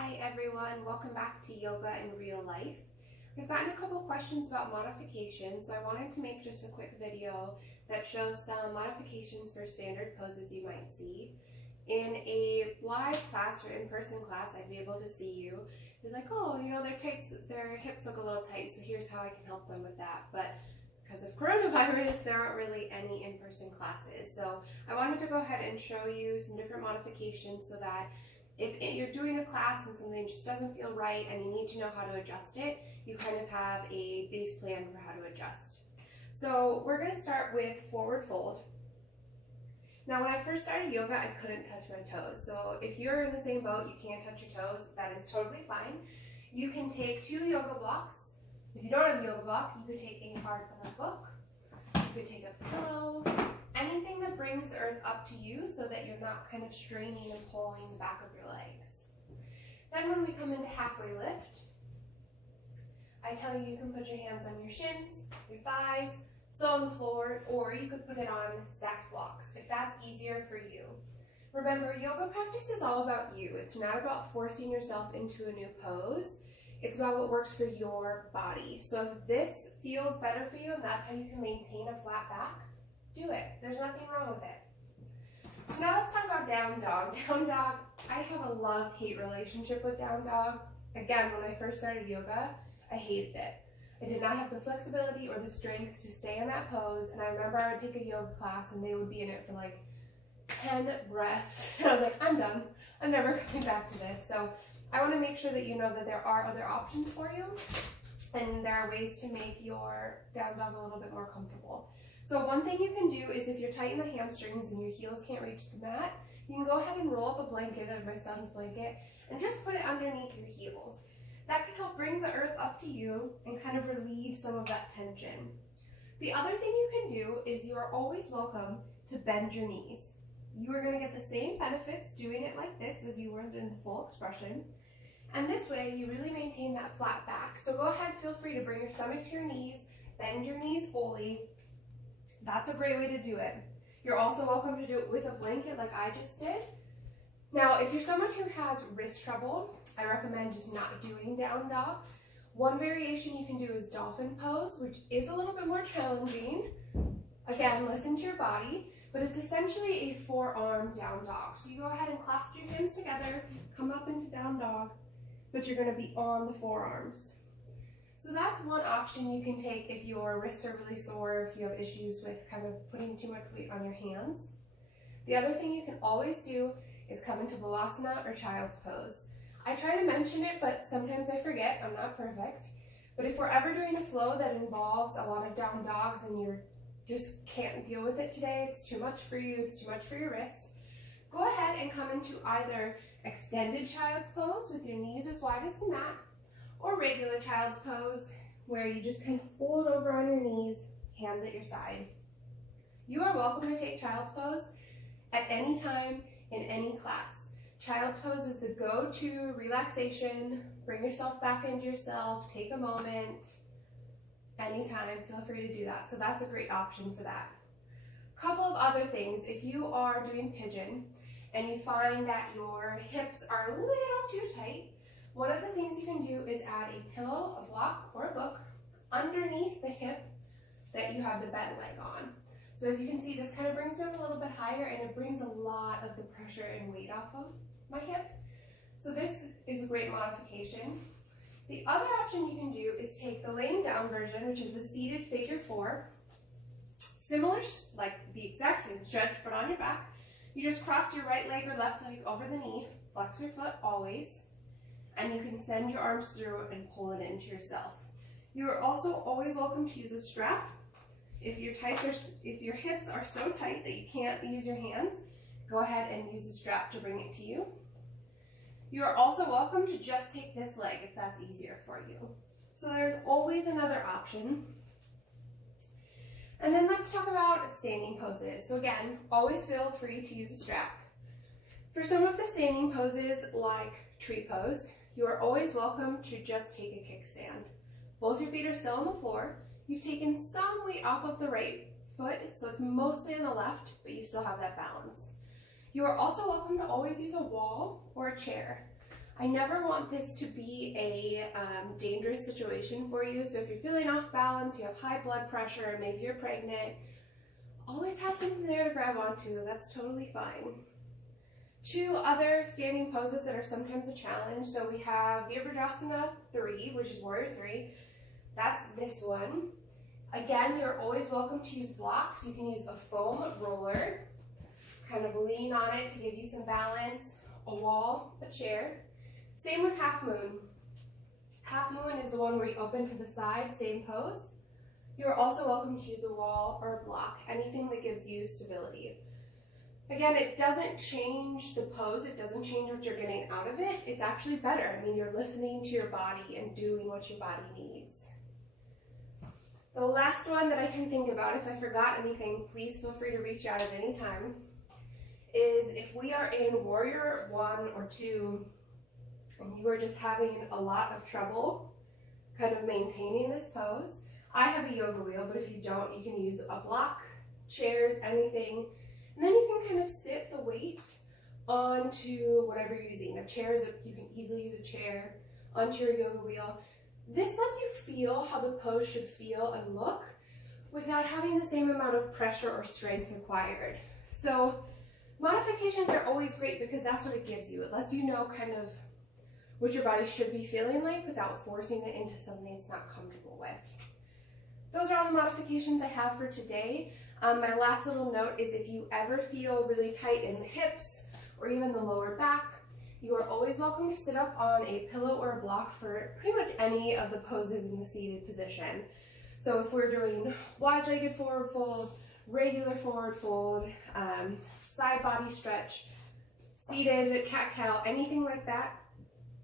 Hi everyone, welcome back to Yoga in Real Life. We've gotten a couple questions about modifications, so I wanted to make just a quick video that shows some modifications for standard poses you might see. In a live class or in-person class, I'd be able to see you. Be like, oh, you know, their hips look a little tight, so here's how I can help them with that. But because of coronavirus, there aren't really any in-person classes. So I wanted to go ahead and show you some different modifications so that if you're doing a class and something just doesn't feel right and you need to know how to adjust it, you kind of have a base plan for how to adjust. So we're going to start with forward fold. Now when I first started yoga, I couldn't touch my toes. So if you're in the same boat, you can't touch your toes, that is totally fine. You can take 2 yoga blocks. If you don't have a yoga block, you could take a hardcover book. You could take a pillow. Anything that brings the earth up to you so that you're not kind of straining and pulling the back of your legs. Then when we come into halfway lift, I tell you can put your hands on your shins, your thighs, still on the floor, or you could put it on stacked blocks if that's easier for you. Remember, yoga practice is all about you. It's not about forcing yourself into a new pose. It's about what works for your body. So if this feels better for you and that's how you can maintain a flat back, do it. There's nothing wrong with it. So now let's talk about down dog. Down dog, I have a love-hate relationship with down dog. Again, when I first started yoga, I hated it. I did not have the flexibility or the strength to stay in that pose, and I remember I would take a yoga class and they would be in it for like 10 breaths, and I was like, I'm done. I'm never coming back to this. So I want to make sure that you know that there are other options for you, and there are ways to make your down dog a little bit more comfortable. So one thing you can do is if you're tight in the hamstrings and your heels can't reach the mat, you can go ahead and roll up a blanket, or my son's blanket, and just put it underneath your heels. That can help bring the earth up to you and kind of relieve some of that tension. The other thing you can do is you are always welcome to bend your knees. You are going to get the same benefits doing it like this as you would in the full expression. And this way you really maintain that flat back. So go ahead, feel free to bring your stomach to your knees, bend your knees fully. That's a great way to do it. You're also welcome to do it with a blanket like I just did. Now, if you're someone who has wrist trouble, I recommend just not doing down dog. One variation you can do is dolphin pose, which is a little bit more challenging. Again, listen to your body, but it's essentially a forearm down dog. So you go ahead and clasp your hands together, come up into down dog, but you're going to be on the forearms. So that's one option you can take if your wrists are really sore, if you have issues with kind of putting too much weight on your hands. The other thing you can always do is come into Balasana or Child's Pose. I try to mention it, but sometimes I forget. I'm not perfect. But if we're ever doing a flow that involves a lot of down dogs and you just can't deal with it today, it's too much for you, it's too much for your wrist, go ahead and come into either extended Child's Pose with your knees as wide as the mat, or regular Child's Pose, where you just kind of fold over on your knees, hands at your side. You are welcome to take Child's Pose at any time in any class. Child's Pose is the go-to relaxation. Bring yourself back into yourself, take a moment, anytime, feel free to do that. So that's a great option for that. Couple of other things, if you are doing pigeon and you find that your hips are a little too tight, one of the things you can do is add a pillow, a block, or a book underneath the hip that you have the bent leg on. So as you can see, this kind of brings me up a little bit higher, and it brings a lot of the pressure and weight off of my hip. So this is a great modification. The other option you can do is take the laying down version, which is the seated figure 4. Similar, like the exact same stretch, but on your back. You just cross your right leg or left leg over the knee, flex your foot always, and you can send your arms through and pull it into yourself. You are also always welcome to use a strap. If your hips are so tight that you can't use your hands, go ahead and use a strap to bring it to you. You are also welcome to just take this leg if that's easier for you. So there's always another option. And then let's talk about standing poses. So again, always feel free to use a strap. For some of the standing poses like tree pose, you are always welcome to just take a kickstand. Both your feet are still on the floor. You've taken some weight off of the right foot, so it's mostly on the left, but you still have that balance. You are also welcome to always use a wall or a chair. I never want this to be a dangerous situation for you. So if you're feeling off balance, you have high blood pressure, maybe you're pregnant, always have something there to grab onto. That's totally fine. Two other standing poses that are sometimes a challenge. So we have Virabhadrasana 3, which is Warrior 3. That's this one. Again, you're always welcome to use blocks. You can use a foam roller, kind of lean on it to give you some balance, a wall, a chair. Same with Half Moon. Half Moon is the one where you open to the side, same pose. You're also welcome to use a wall or a block, anything that gives you stability. Again, it doesn't change the pose, it doesn't change what you're getting out of it. It's actually better. I mean, you're listening to your body and doing what your body needs. The last one that I can think about, if I forgot anything, please feel free to reach out at any time, is if we are in Warrior 1 or 2, and you are just having a lot of trouble kind of maintaining this pose. I have a yoga wheel, but if you don't, you can use a block, chairs, anything. And then you can kind of sit the weight onto whatever you're using. A chair is, you can easily use a chair onto your yoga wheel. This lets you feel how the pose should feel and look without having the same amount of pressure or strength required. So modifications are always great because that's what it gives you. It lets you know kind of what your body should be feeling like without forcing it into something it's not comfortable with. Those are all the modifications I have for today. My last little note is if you ever feel really tight in the hips or even the lower back, you are always welcome to sit up on a pillow or a block for pretty much any of the poses in the seated position. So if we're doing wide-legged forward fold, regular forward fold, side body stretch, seated cat-cow, anything like that,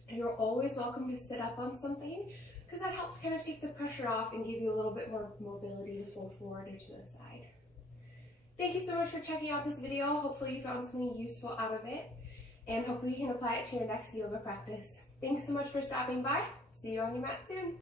you're always welcome to sit up on something because that helps kind of take the pressure off and give you a little bit more mobility to fold forward or to the side. Thank you so much for checking out this video. Hopefully you found something useful out of it, and hopefully you can apply it to your next yoga practice. Thanks so much for stopping by. See you on your mat soon.